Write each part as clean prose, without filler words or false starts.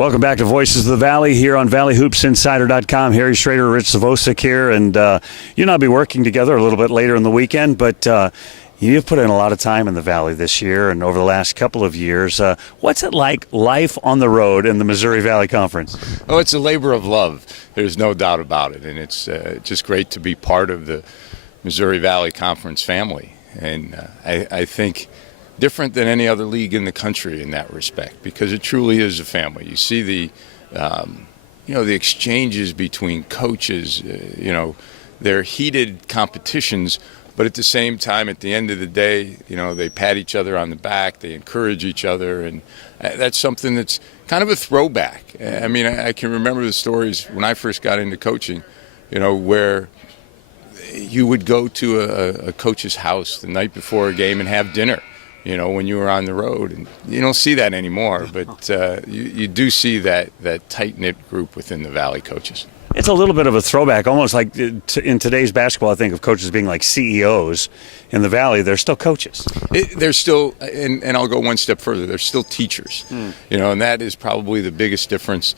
Welcome back to Voices of the Valley here on ValleyHoopsInsider.com. Harry Schroeder, Rich Zvosec here, and you and I'll be working together a little bit later in the weekend, but you've put in a lot of time in the Valley this year and over the last couple of years. What's it like, life on the road in the Missouri Valley Conference? Oh, it's a labor of love. There's no doubt about it, and it's just great to be part of the Missouri Valley Conference family. And I think different than any other league in the country in that respect, because it truly is a family. You see the exchanges between coaches. They're heated competitions, but at the same time, at the end of the day, they pat each other on the back, they encourage each other, and that's something that's kind of a throwback. I mean, I can remember the stories when I first got into coaching, where you would go to a coach's house the night before a game and have dinner, when you were on the road. And you don't see that anymore, but you do see that tight-knit group within the Valley coaches. It's a little bit of a throwback, almost like in today's basketball, I think of coaches being like CEOs. In the Valley, they're still coaches. They're still, and I'll go one step further, they're still teachers. And that is probably the biggest difference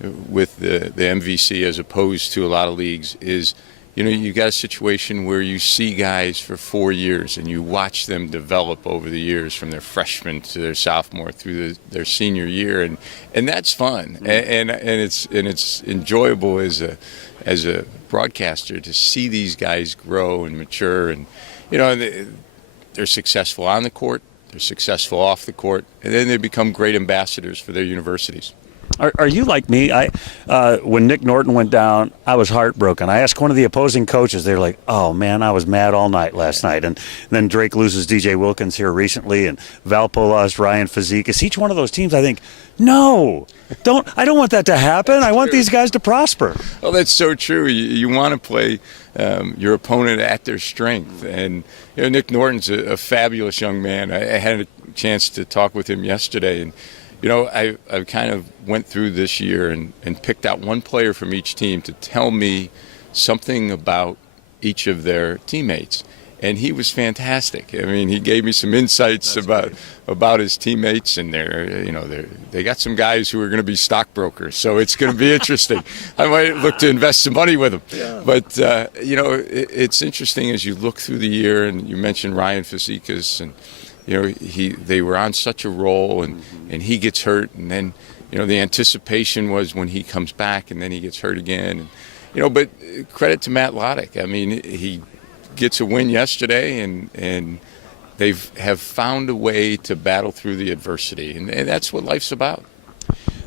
with the MVC as opposed to a lot of leagues is, you got a situation where you see guys for 4 years and you watch them develop over the years from their freshman to their sophomore through their senior year, and that's fun, and it's enjoyable as a broadcaster to see these guys grow and mature, and they're successful on the court, they're successful off the court, and then they become great ambassadors for their universities. Are you like me? When Nick Norton went down, I was heartbroken. I asked one of the opposing coaches. They're like, "Oh man, I was mad all night last night." And then Drake loses DJ Wilkins here recently, and Valpo lost Ryan Fazekas. Each one of those teams, I think, no, I don't want that to happen. I want these guys to prosper. Well, that's so true. You want to play your opponent at their strength. And Nick Norton's a fabulous young man. I had a chance to talk with him yesterday, and I kind of went through this year and picked out one player from each team to tell me something about each of their teammates. And he was fantastic. I mean, he gave me some insights about his teammates, and they got some guys who are going to be stockbrokers, so it's going to be interesting. I might look to invest some money with them. Yeah. But it's interesting as you look through the year, and you mentioned Ryan Fazekas, and they were on such a roll, and he gets hurt, and then the anticipation was when he comes back, and then he gets hurt again. And, but credit to Matt Loddick. I mean, he gets a win yesterday, and they have found a way to battle through the adversity, and that's what life's about.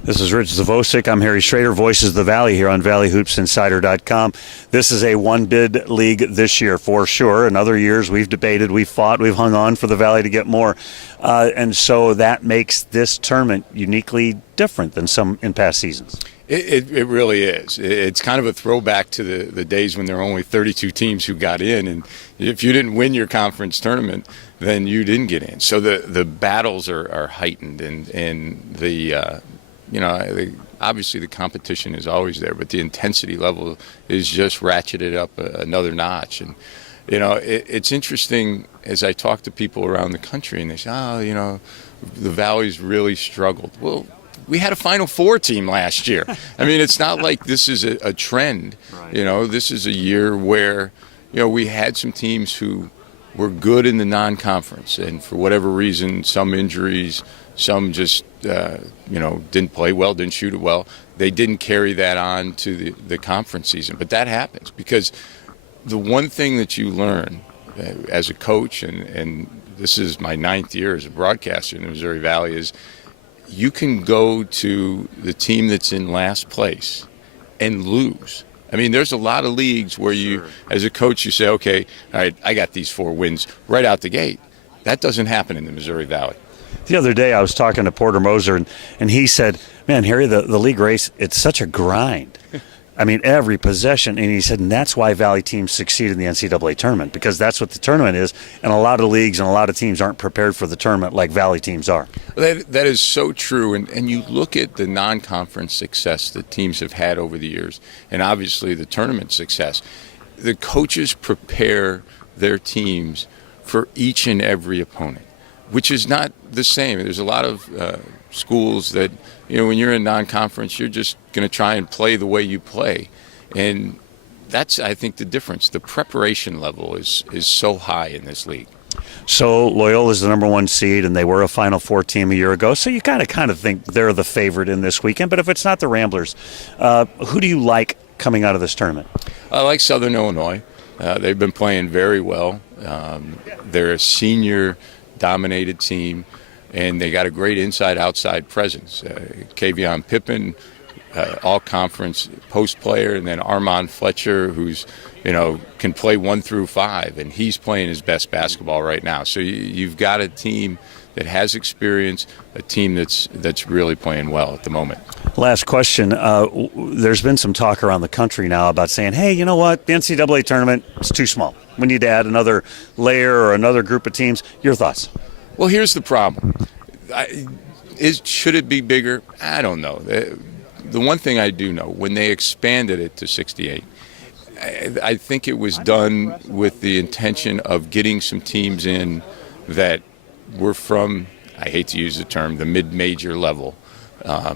This is Rich Zvosec. I'm Harry Schroeder, Voices of the Valley here on ValleyHoopsInsider.com. This is a one-bid league this year for sure. In other years, we've debated, we've fought, we've hung on for the Valley to get more. And so that makes this tournament uniquely different than some in past seasons. It really is. It's kind of a throwback to the days when there were only 32 teams who got in, and if you didn't win your conference tournament, then you didn't get in. So the battles are heightened, and the obviously the competition is always there, but the intensity level is just ratcheted up another notch. And it's interesting as I talk to people around the country, and they say, the Valley's really struggled. Well, we had a Final Four team last year. I mean, it's not like this is a trend. Right. This is a year where we had some teams who were good in the non-conference, and for whatever reason, some injuries, some just didn't play well, didn't shoot it well. They didn't carry that on to the conference season, but that happens because the one thing that you learn as a coach, and this is my 9th year as a broadcaster in the Missouri Valley, is you can go to the team that's in last place and lose. I mean, there's a lot of leagues where you, as a coach, you say, okay, all right, I got these 4 wins right out the gate. That doesn't happen in the Missouri Valley. The other day I was talking to Porter Moser, and he said, man, Harry, the league race, it's such a grind. I mean, every possession. And he said, and that's why Valley teams succeed in the NCAA tournament, because that's what the tournament is. And a lot of leagues and a lot of teams aren't prepared for the tournament like Valley teams are. That is so true. And you look at the non-conference success that teams have had over the years, and obviously the tournament success. The coaches prepare their teams for each and every opponent, which is not the same. There's a lot of schools that, when you're in non-conference, you're just going to try and play the way you play. And that's, I think, the difference. The preparation level is so high in this league. So Loyola's the number 1 seed, and they were a Final Four team a year ago. So you kind of think they're the favorite in this weekend. But if it's not the Ramblers, who do you like coming out of this tournament? I like Southern Illinois. They've been playing very well. They're a senior-dominated team, and they got a great inside-outside presence. Kavion Pippen, all-conference post player, and then Armand Fletcher, who's can play 1 through 5, and he's playing his best basketball right now. So you've got a team that has experience, a team that's really playing well at the moment. Last question. There's been some talk around the country now about saying, hey, you know what? The NCAA tournament is too small. We need to add another layer or another group of teams. Your thoughts? Well, here's the problem. Should it be bigger? I don't know. The one thing I do know, when they expanded it to 68, I think it was done with the intention of getting some teams in that were from, I hate to use the term, the mid-major level. I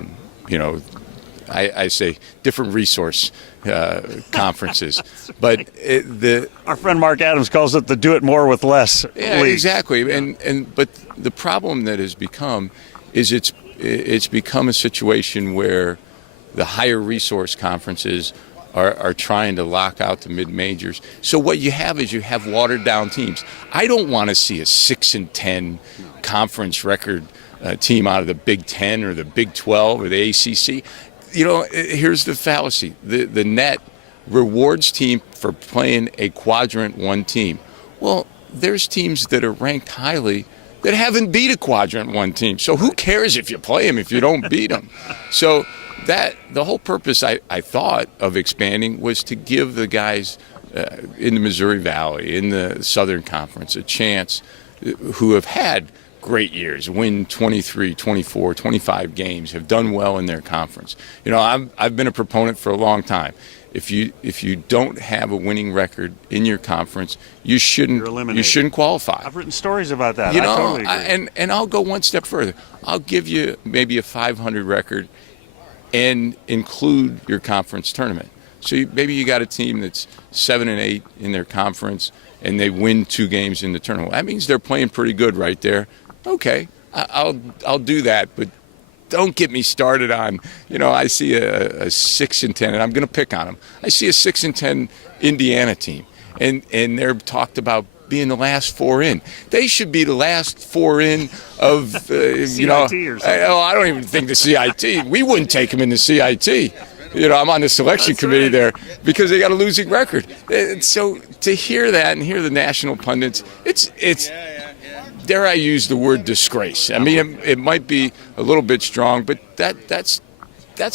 say different resource conferences, but our friend Mark Adams calls it the do it more with less. Yeah, league. Exactly. But the problem that has become is it's become a situation where the higher resource conferences are trying to lock out the mid-majors. So what you have is you have watered-down teams. I don't want to see a 6-10 conference record team out of the Big Ten or the Big 12 or the ACC. Here's the fallacy. The net rewards team for playing a quadrant 1 team. Well, there's teams that are ranked highly that haven't beat a quadrant 1 team. So who cares if you play them if you don't beat them? So that the whole purpose, I thought, of expanding was to give the guys in the Missouri Valley, in the Southern Conference, a chance who have had great years, win 23, 24, 25 games, have done well in their conference. I've been a proponent for a long time. If you don't have a winning record in your conference, you shouldn't qualify. I've written stories about that. I totally agree. And I'll go one step further. I'll give you maybe a 500 record and include your conference tournament. So maybe you got a team that's 7-8 in their conference, and they win 2 games in the tournament. That means they're playing pretty good right there. Okay, I'll do that, but don't get me started on. I see a 6-10, and I'm going to pick on them. I see a 6-10 Indiana team, and they're talked about being the last 4 in. They should be the last 4 in of CIT or something. I don't even think the CIT. We wouldn't take them in the CIT. I'm on the selection committee there because they got a losing record. So to hear that and hear the national pundits, it's dare I use the word disgrace. I mean, it might be a little bit strong, but that's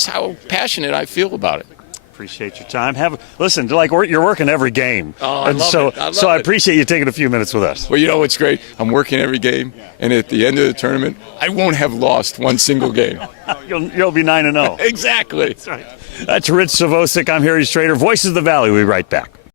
how passionate I feel about it. Appreciate your time. Listen, you're working every game. Oh, I love it. So I appreciate you taking a few minutes with us. Well, you know what's great? I'm working every game, and at the end of the tournament, I won't have lost one single game. You'll be 9-0. Exactly. That's right. That's Rich Zvosec. I'm Harry Schroeder. Voices of the Valley. We'll be right back.